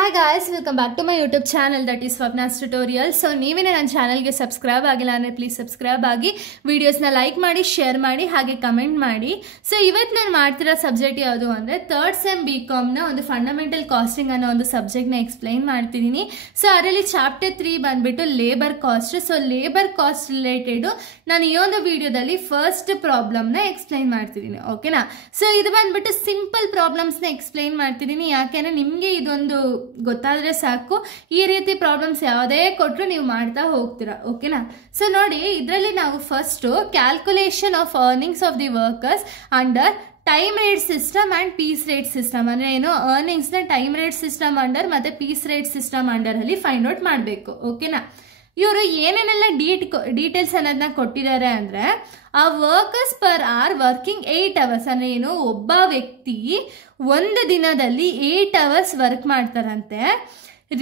Hi guys, welcome back to my YouTube channel that is Swapna's Tutorial. So ನೀವೇನೇ ನನ್ನ ಚಾನೆಲ್ಗೆ subscribe ಆಗಿಲ್ಲ ಅಂದರೆ ಪ್ಲೀಸ್ ಸಬ್ಸ್ಕ್ರೈಬ್ ಆಗಿ ವಿಡಿಯೋಸ್ನ ಲೈಕ್ ಮಾಡಿ ಶೇರ್ ಮಾಡಿ ಹಾಗೆ ಕಮೆಂಟ್ ಮಾಡಿ. ಸೊ ಇವತ್ತು ನಾನು ಮಾಡ್ತಿರೋ ಸಬ್ಜೆಕ್ಟ್ ಯಾವುದು ಅಂದರೆ ಥರ್ಡ್ ಸೆಮ್ BComನ ಒಂದು ಫಂಡಮೆಂಟಲ್ ಕಾಸ್ಟಿಂಗ್ ಅನ್ನೋ ಒಂದು ಸಬ್ಜೆಕ್ಟ್ನ ಎಕ್ಸ್ಪ್ಲೈನ್ ಮಾಡ್ತಿದ್ದೀನಿ. ಸೊ ಅದರಲ್ಲಿ ಚಾಪ್ಟರ್ 3 ಬಂದ್ಬಿಟ್ಟು labour cost. So labour cost related ನಾನು ಈ ಒಂದು ವಿಡಿಯೋದಲ್ಲಿ ಫಸ್ಟ್ ಪ್ರಾಬ್ಲಮ್ನ ಎಕ್ಸ್ಪ್ಲೈನ್ ಮಾಡ್ತಿದ್ದೀನಿ, ಓಕೆನಾ. ಸೊ ಇದು ಬಂದ್ಬಿಟ್ಟು ಸಿಂಪಲ್ ಪ್ರಾಬ್ಲಮ್ಸ್ನ ಎಕ್ಸ್ಪ್ಲೈನ್ ಮಾಡ್ತಿದ್ದೀನಿ, ಯಾಕೆಂದರೆ ನಿಮಗೆ ಇದೊಂದು ಗೊತ್ತಾದ್ರೆ ಸಾಕು. ಈ ರೀತಿ ಪ್ರಾಬ್ಲಮ್ಸ್ ಯಾವುದೇ ಕೊಟ್ಟರು ನೀವು ಮಾಡ್ತಾ ಹೋಗ್ತೀರಾ, ಓಕೆನಾ. ಸೊ ನೋಡಿ, ಇದರಲ್ಲಿ ನಾವು first calculation of earnings of the workers under time rate system and piece rate system ಅಂದ್ರೆ ಏನು, ಅರ್ನಿಂಗ್ಸ್ನ ಟೈಮ್ ರೇಟ್ ಸಿಸ್ಟಮ್ ಅಂಡರ್ ಮತ್ತೆ ಪೀಸ್ ರೇಟ್ ಸಿಸ್ಟಮ್ ಅಂಡರ್ ಅಲ್ಲಿ ಫೈಂಡ್ ಔಟ್ ಮಾಡಬೇಕು, ಓಕೆನಾ. ಇವರು ಏನೇನೆಲ್ಲ ಡೀಟೇಲ್ಸ್ ಅನ್ನೋದನ್ನ ಕೊಟ್ಟಿದ್ದಾರೆ ಅಂದ್ರೆ, ಆ workers per hour working 8 hours ಅಂದ್ರೆ ಏನು, ಒಬ್ಬ ವ್ಯಕ್ತಿ ಒಂದು ದಿನದಲ್ಲಿ 8 hours ವರ್ಕ್ ಮಾಡ್ತಾರಂತೆ.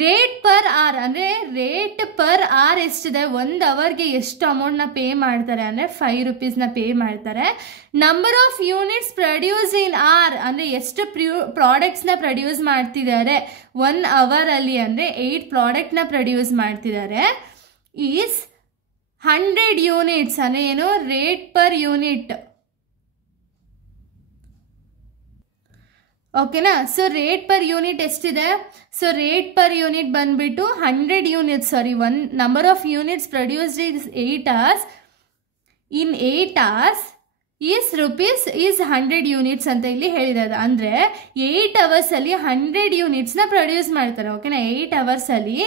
ರೇಟ್ ಪರ್ ಅವರ್ ಅಂದ್ರೆ ರೇಟ್ ಪರ್ ಅವರ್ ಎಷ್ಟಿದೆ, 1 hourಗೆ ಎಷ್ಟು ಅಮೌಂಟ್ನ ಪೇ ಮಾಡ್ತಾರೆ ಅಂದರೆ 5 rupeesನ ಪೇ ಮಾಡ್ತಾರೆ. Number of units produce in our ಅಂದರೆ ಎಷ್ಟು ಪ್ರಾಡಕ್ಟ್ಸ್ನ ಪ್ರೊಡ್ಯೂಸ್ ಮಾಡ್ತಿದ್ದಾರೆ 1 hour ಅಲ್ಲಿ ಅಂದರೆ 8 ಪ್ರಾಡಕ್ಟ್ನ ಪ್ರೊಡ್ಯೂಸ್ ಮಾಡ್ತಿದ್ದಾರೆ. ಈಸ್ 100 units ಅಂದರೆ ಏನು, ರೇಟ್ ಪರ್ ಯೂನಿಟ್, ಓಕೆನಾ. ಸೊ ರೇಟ್ ಪರ್ ಯೂನಿಟ್ ಎಷ್ಟಿದೆ, ಸೊ ರೇಟ್ ಪರ್ ಯೂನಿಟ್ ಬಂದ್ಬಿಟ್ಟು 100 units, sorry, one number of units produced is 8 hours, in 8 hours is rupees is 100 units ಅಂತ ಇಲ್ಲಿ ಹೇಳಿದ್ದಾರೆ. ಅಂದರೆ 8 hours ಅಲ್ಲಿ 100 unitsನ ಪ್ರೊಡ್ಯೂಸ್ ಮಾಡ್ತಾರೆ, ಓಕೆನಾ. 8 hours ಅಲ್ಲಿ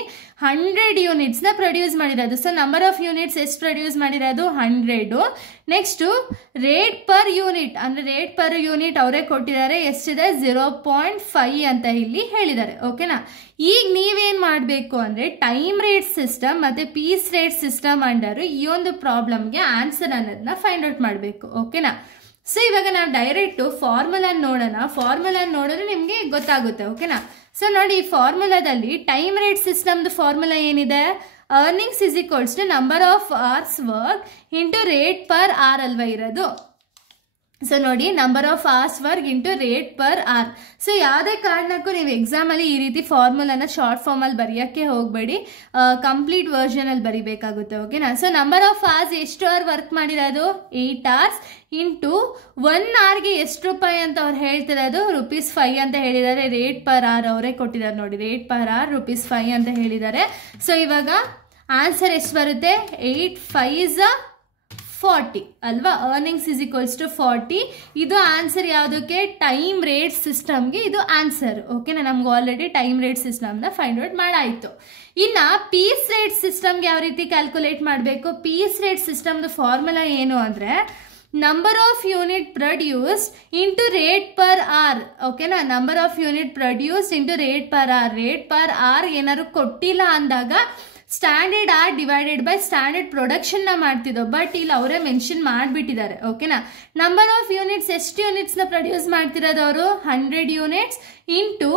100 unitsನ ಪ್ರೊಡ್ಯೂಸ್ ಮಾಡಿರೋದು. ಸೊ ನಂಬರ್ ಆಫ್ ಯೂನಿಟ್ಸ್ ಎಷ್ಟು ಪ್ರೊಡ್ಯೂಸ್ ಮಾಡಿರೋದು 100. ನೆಕ್ಸ್ಟು ರೇಟ್ ಪರ್ ಯೂನಿಟ್ ಅಂದರೆ ರೇಟ್ ಪರ್ ಯೂನಿಟ್ ಅವರೇ ಕೊಟ್ಟಿದ್ದಾರೆ, ಎಷ್ಟಿದೆ 0.5 ಅಂತ ಇಲ್ಲಿ ಹೇಳಿದ್ದಾರೆ, ಓಕೆನಾ. ಈಗ ನೀವೇನು ಮಾಡಬೇಕು ಅಂದರೆ ಟೈಮ್ ರೇಟ್ ಸಿಸ್ಟಮ್ ಮತ್ತು ಪೀಸ್ ರೇಟ್ ಸಿಸ್ಟಮ್ ಅಂಡರು ಈ ಒಂದು ಪ್ರಾಬ್ಲಮ್ಗೆ ಆನ್ಸರ್ ಅನ್ನೋದನ್ನ ಫೈಂಡ್ ಔಟ್ ಮಾಡಬೇಕು, ಓಕೆನಾ. ಸೊ ಇವಾಗ ನಾವು ಡೈರೆಕ್ಟು ಫಾರ್ಮುಲಾ ನೋಡೋಣ. ಫಾರ್ಮುಲಾ ನೋಡಿದ್ರೆ ನಿಮಗೆ ಗೊತ್ತಾಗುತ್ತೆ, ಓಕೆನಾ. ಸೊ ನೋಡಿ, ಈ ಫಾರ್ಮುಲಾದಲ್ಲಿ ಟೈಮ್ ರೇಟ್ ಸಿಸ್ಟಮ್ದು ಫಾರ್ಮುಲಾ ಏನಿದೆ, earnings is equals to number of hours work into rate per hour ಅಲ್ವಾ ಇರೋದು. ಸೊ ನೋಡಿ, number of hours work into rate per hour. So ಯಾವುದೇ ಕಾರಣಕ್ಕೂ ನೀವು ಎಕ್ಸಾಮಲ್ಲಿ ಈ ರೀತಿ ಫಾರ್ಮುಲಾನ ಶಾರ್ಟ್ ಫಾರ್ಮಲ್ಲಿ ಬರೆಯೋಕ್ಕೆ ಹೋಗಬೇಡಿ, ಕಂಪ್ಲೀಟ್ ವರ್ಷನಲ್ಲಿ ಬರಿಬೇಕಾಗುತ್ತೆ, ಓಕೆನಾ. ಸೊ ನಂಬರ್ ಆಫ್ ಅವರ್ಸ್ ಎಷ್ಟು ಅವರ್ ವರ್ಕ್ ಮಾಡಿರೋದು 8 hours ಇಂಟು 1 hourಗೆ ಎಷ್ಟು ರೂಪಾಯಿ ಅಂತ ಅವ್ರು ಹೇಳ್ತಿರೋದು ₹5 ಅಂತ ಹೇಳಿದ್ದಾರೆ. ರೇಟ್ ಪರ್ ಅವರ್ ಅವರೇ ಕೊಟ್ಟಿದ್ದಾರೆ ನೋಡಿ, ರೇಟ್ ಪರ್ ಅವರ್ ₹5 ಅಂತ ಹೇಳಿದ್ದಾರೆ. ಸೊ ಇವಾಗ ಆನ್ಸರ್ ಎಷ್ಟು ಬರುತ್ತೆ, 8 5s 40 ಅಲ್ವಾ. Earnings is equals to 40. ಇದು ಆನ್ಸರ್ ಯಾವುದಕ್ಕೆ, ಟೈಮ್ ರೇಟ್ ಸಿಸ್ಟಮ್ಗೆ ಇದು ಆನ್ಸರ್, ಓಕೆನಾ. ನಮ್ಗೆ ಆಲ್ರೆಡಿ ಟೈಮ್ ರೇಟ್ ಸಿಸ್ಟಮ್ನ ಫೈಂಡ್ ಔಟ್ ಮಾಡಾಯಿತು. ಇನ್ನು ಪೀಸ್ ರೇಟ್ ಸಿಸ್ಟಮ್ಗೆ ಯಾವ ರೀತಿ ಕ್ಯಾಲ್ಕುಲೇಟ್ ಮಾಡಬೇಕು, ಪೀಸ್ ರೇಟ್ ಸಿಸ್ಟಮ್ದು ಫಾರ್ಮುಲಾ ಏನು ಅಂದರೆ number of unit produced into rate per hour, ಓಕೆನಾ. Number of unit produced into rate per hour. Rate per hour ಏನಾದ್ರು ಕೊಟ್ಟಿಲ್ಲ ಅಂದಾಗ standard hour divided by standard ಪ್ರೊಡಕ್ಷನ್ನ ಮಾಡ್ತಿದ್ದೋ, ಬಟ್ ಇಲ್ಲಿ ಅವರೇ ಮೆನ್ಷನ್ ಮಾಡಿಬಿಟ್ಟಿದ್ದಾರೆ, ಓಕೆನಾ. ನಂಬರ್ ಆಫ್ ಯೂನಿಟ್ಸ್ ಎಷ್ಟು ಯೂನಿಟ್ಸ್ನ ಪ್ರೊಡ್ಯೂಸ್ ಮಾಡ್ತಿರೋದು ಅವರು 100 units into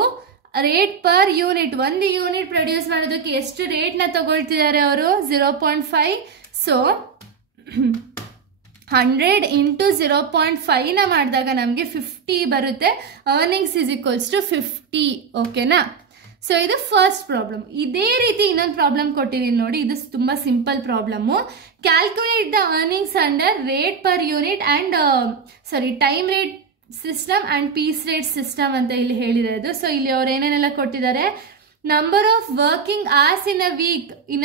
rate per unit. 1 unit produce ಮಾಡೋದಕ್ಕೆ ಎಷ್ಟು ರೇಟ್ನ ತಗೊಳ್ತಿದ್ದಾರೆ ಅವರು 0.5. ಸೊ 100 ಇಂಟು 0.5ನ ಮಾಡಿದಾಗ ನಮಗೆ 50 ಬರುತ್ತೆ. ಅರ್ನಿಂಗ್ಸ್ ಇಸ್ ಈಕ್ವಲ್ಸ್ ಟು 50, ಓಕೆನಾ. ಸೊ ಇದು ಫಸ್ಟ್ ಪ್ರಾಬ್ಲಮ್. ಇದೇ ರೀತಿ ಇನ್ನೊಂದು ಪ್ರಾಬ್ಲಮ್ ಕೊಟ್ಟಿದ್ದೀನಿ ನೋಡಿ, ಇದು ತುಂಬ simple problem. Calculate the earnings under rate per unit and time rate system and piece rate system ಅಂತ ಇಲ್ಲಿ ಹೇಳಿರೋದು. ಸೊ ಇಲ್ಲಿ ಅವ್ರು ಏನೇನೆಲ್ಲ ಕೊಟ್ಟಿದ್ದಾರೆ, number of working hours in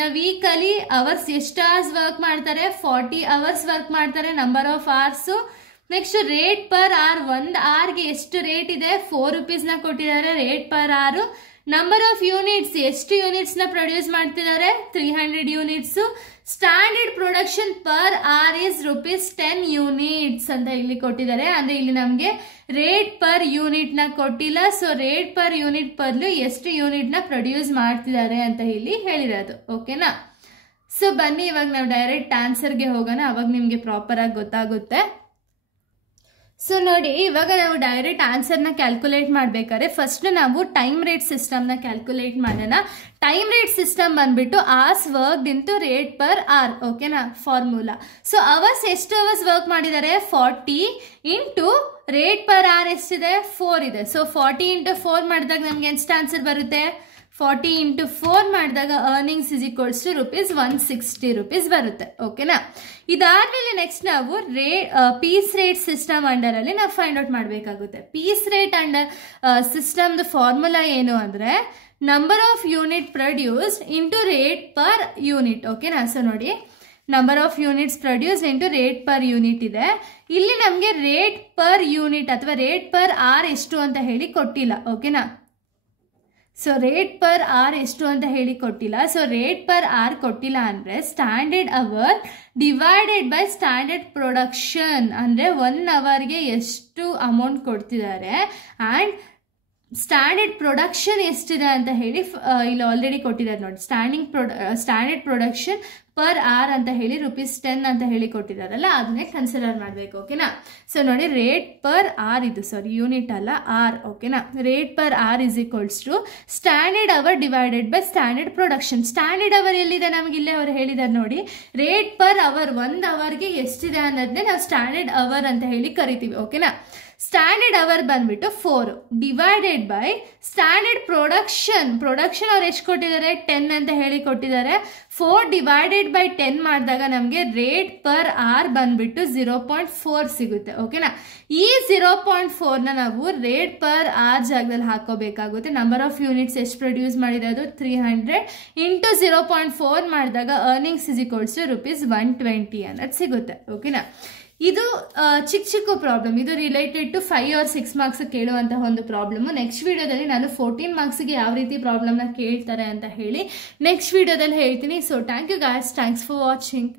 a weekly hours ಎಷ್ಟು ಅವರ್ಸ್ ವರ್ಕ್ ಮಾಡ್ತಾರೆ, 40 hours ವರ್ಕ್ ಮಾಡ್ತಾರೆ, number of hours. Next rate per hour, 1 hourಗೆ ಎಷ್ಟು ರೇಟ್ ಇದೆ 4 rupeesನ ಕೊಟ್ಟಿದ್ದಾರೆ rate per hour. Number of units, ಎಷ್ಟು ಯೂನಿಟ್ಸ್ನ ಪ್ರೊಡ್ಯೂಸ್ ಮಾಡ್ತಿದ್ದಾರೆ 300 units. Standard production per hour is ₹10 units ಅಂತ ಇಲ್ಲಿ ಕೊಟ್ಟಿದ್ದಾರೆ. ಅಂದರೆ ಇಲ್ಲಿ ನಮಗೆ ರೇಟ್ ಪರ್ ಯೂನಿಟ್ನ ಕೊಟ್ಟಿಲ್ಲ. ಸೊ ರೇಟ್ ಪರ್ ಯೂನಿಟ್ ಬದಲು ಎಷ್ಟು ಯೂನಿಟ್ನ ಪ್ರೊಡ್ಯೂಸ್ ಮಾಡ್ತಿದ್ದಾರೆ ಅಂತ ಇಲ್ಲಿ ಹೇಳಿರೋದು, ಓಕೆನಾ. ಸೊ ಬನ್ನಿ ಇವಾಗ ನಾವು ಡೈರೆಕ್ಟ್ ಆನ್ಸರ್ಗೆ ಹೋಗೋಣ, ಅವಾಗ ನಿಮಗೆ ಪ್ರಾಪರಾಗಿ ಗೊತ್ತಾಗುತ್ತೆ. ಸೊ ನೋಡಿ, ಇವಾಗ ನಾವು ಡೈರೆಕ್ಟ್ ಆನ್ಸರ್ನ ಕ್ಯಾಲ್ಕುಲೇಟ್ ಮಾಡಬೇಕಾದ್ರೆ ಫಸ್ಟ್ ನಾವು ಟೈಮ್ ರೇಟ್ ಸಿಸ್ಟಮ್ನ ಕ್ಯಾಲ್ಕುಲೇಟ್ ಮಾಡೋಣ. ಟೈಮ್ ರೇಟ್ ಸಿಸ್ಟಮ್ ಬಂದ್ಬಿಟ್ಟು hours work into rate per hour, ಓಕೆನಾ, ಫಾರ್ಮುಲಾ. ಸೊ ಅವರ್ಸ್ ಎಷ್ಟು ಅವರ್ಸ್ ವರ್ಕ್ ಮಾಡಿದ್ದಾರೆ 40 ಇಂಟು ರೇಟ್ ಪರ್ ಅವರ್ ಎಷ್ಟಿದೆ 4 ಇದೆ. ಸೊ 40 ಇಂಟು 4 ಮಾಡಿದಾಗ ನಮ್ಗೆ ಎಷ್ಟು ಆನ್ಸರ್ ಬರುತ್ತೆ 40 into 4 ಮಾಡಿದಾಗ ಅರ್ನಿಂಗ್ಸ್ ಇಸ್ ಈಕ್ವಲ್ಸ್ ಟು ₹160 ಬರುತ್ತೆ. ಓಕೆನಾ? ಇದಾದ್ಮೇಲೆ ನೆಕ್ಸ್ಟ್ ನಾವು ಪೀಸ್ ರೇಟ್ ಸಿಸ್ಟಮ್ ಅಂಡರ್ ಅಲ್ಲಿ ನಾವು ಫೈಂಡ್ ಔಟ್ ಮಾಡಬೇಕಾಗುತ್ತೆ. ಪೀಸ್ ರೇಟ್ ಅಂಡರ್ ಸಿಸ್ಟಮ್ದು ಫಾರ್ಮುಲಾ ಏನು ಅಂದ್ರೆ number of unit produced into rate per unit. ಓಕೆನಾ? ಸೊ ನೋಡಿ, number of units produced into rate per unit ಇದೆ. ಇಲ್ಲಿ ನಮಗೆ ರೇಟ್ ಪರ್ ಯೂನಿಟ್ ಅಥವಾ ರೇಟ್ ಪರ್ ಆರ್ ಎಷ್ಟು ಅಂತ ಹೇಳಿ ಕೊಟ್ಟಿಲ್ಲ. ಓಕೆನಾ? ಸೊ ರೇಟ್ ಪರ್ ಆರ್ ಎಷ್ಟು ಅಂತ ಹೇಳಿ ಕೊಟ್ಟಿಲ್ಲ. ಸೊ ರೇಟ್ ಪರ್ ಆರ್ ಕೊಟ್ಟಿಲ್ಲ ಅಂದರೆ standard hour divided by standard production ಅಂದರೆ 1 ಅವರ್ಗೆ ಎಷ್ಟು ಅಮೌಂಟ್ ಕೊಡ್ತಿದ್ದಾರೆ ಆ್ಯಂಡ್ ಸ್ಟ್ಯಾಂಡರ್ಡ್ ಪ್ರೊಡಕ್ಷನ್ ಎಷ್ಟಿದೆ ಅಂತ ಹೇಳಿ ಇಲ್ಲಿ ಆಲ್ರೆಡಿ ಕೊಟ್ಟಿದ್ದಾರೆ ನೋಡಿ. ಸ್ಟ್ಯಾಂಡರ್ಡ್ ಪ್ರೊಡಕ್ಷನ್ ಪರ್ ಆರ್ ಅಂತ ಹೇಳಿ ₹10 ಅಂತ ಹೇಳಿ ಕೊಟ್ಟಿದ್ದಾರಲ್ಲ, ಅದನ್ನೇ ಕನ್ಸಿಡರ್ ಮಾಡಬೇಕು. ಓಕೆನಾ? ಸೊ ನೋಡಿ, ರೇಟ್ ಪರ್ ಆರ್ ಇದು ಯೂನಿಟ್ ಅಲ್ಲ, ಆರ್. ಓಕೆನಾ? Rate per hour is equals to standard hour divided by standard production. Standard hour ಎಲ್ಲಿದೆ ನಮಗೆ ಇಲ್ಲೇ ಅವ್ರು ಹೇಳಿದ್ದಾರೆ ನೋಡಿ. ರೇಟ್ ಪರ್ ಅವರ್ 1 ಅವರ್ಗೆ ಎಷ್ಟಿದೆ ಅನ್ನೋದನ್ನೇ ನಾವು ಸ್ಟ್ಯಾಂಡರ್ಡ್ ಅವರ್ ಅಂತ ಹೇಳಿ ಕರಿತೀವಿ. ಓಕೆನಾ? ಸ್ಟ್ಯಾಂಡರ್ಡ್ ಅವರ್ ಬಂದ್ಬಿಟ್ಟು 4 ಡಿವೈಡೆಡ್ ಬೈ ಸ್ಟ್ಯಾಂಡರ್ಡ್ ಪ್ರೊಡಕ್ಷನ್ ಅವ್ರು ಎಷ್ಟು ಕೊಟ್ಟಿದ್ದಾರೆ 10 ಅಂತ ಹೇಳಿ ಕೊಟ್ಟಿದ್ದಾರೆ. 4 ಡಿವೈಡೆಡ್ ಬೈ 10 ಮಾಡಿದಾಗ ನಮಗೆ ರೇಟ್ ಪರ್ ಆರ್ ಬಂದ್ಬಿಟ್ಟು 0.4 ಸಿಗುತ್ತೆ. ಓಕೆನಾ? ಈ 0.4ನ ನಾವು ರೇಟ್ ಪರ್ ಆರ್ ಜಾಗದಲ್ಲಿ ಹಾಕೋಬೇಕಾಗುತ್ತೆ. ನಂಬರ್ ಆಫ್ ಯೂನಿಟ್ಸ್ ಎಷ್ಟು ಪ್ರೊಡ್ಯೂಸ್ ಮಾಡಿದೆ ಅದು 300 ಇಂಟು 0.4 ಮಾಡಿದಾಗ ಅರ್ನಿಂಗ್ಸ್ ಇಸ್ ಈಕ್ವಲ್ಸ್ ಟು ₹120 ಅನ್ನೋದು ಸಿಗುತ್ತೆ. ಓಕೆನಾ? ಇದು ಚಿಕ್ಕ ಪ್ರಾಬ್ಲಮ್. ಇದು ರಿಲೇಟೆಡ್ ಟು 5 or 6 ಮಾರ್ಕ್ಸ್ ಕೇಳುವಂತಹ ಒಂದು ಪ್ರಾಬ್ಲಮ್ಮು. ನೆಕ್ಸ್ಟ್ ವಿಡಿಯೋದಲ್ಲಿ ನಾನು 14 ಮಾರ್ಕ್ಸ್ಗೆ ಯಾವ ರೀತಿ ಪ್ರಾಬ್ಲಮ್ನ ಕೇಳ್ತಾರೆ ಅಂತ ಹೇಳಿ ನೆಕ್ಸ್ಟ್ ವಿಡಿಯೋದಲ್ಲಿ ಹೇಳ್ತೀನಿ. So thank you guys, thanks for watching.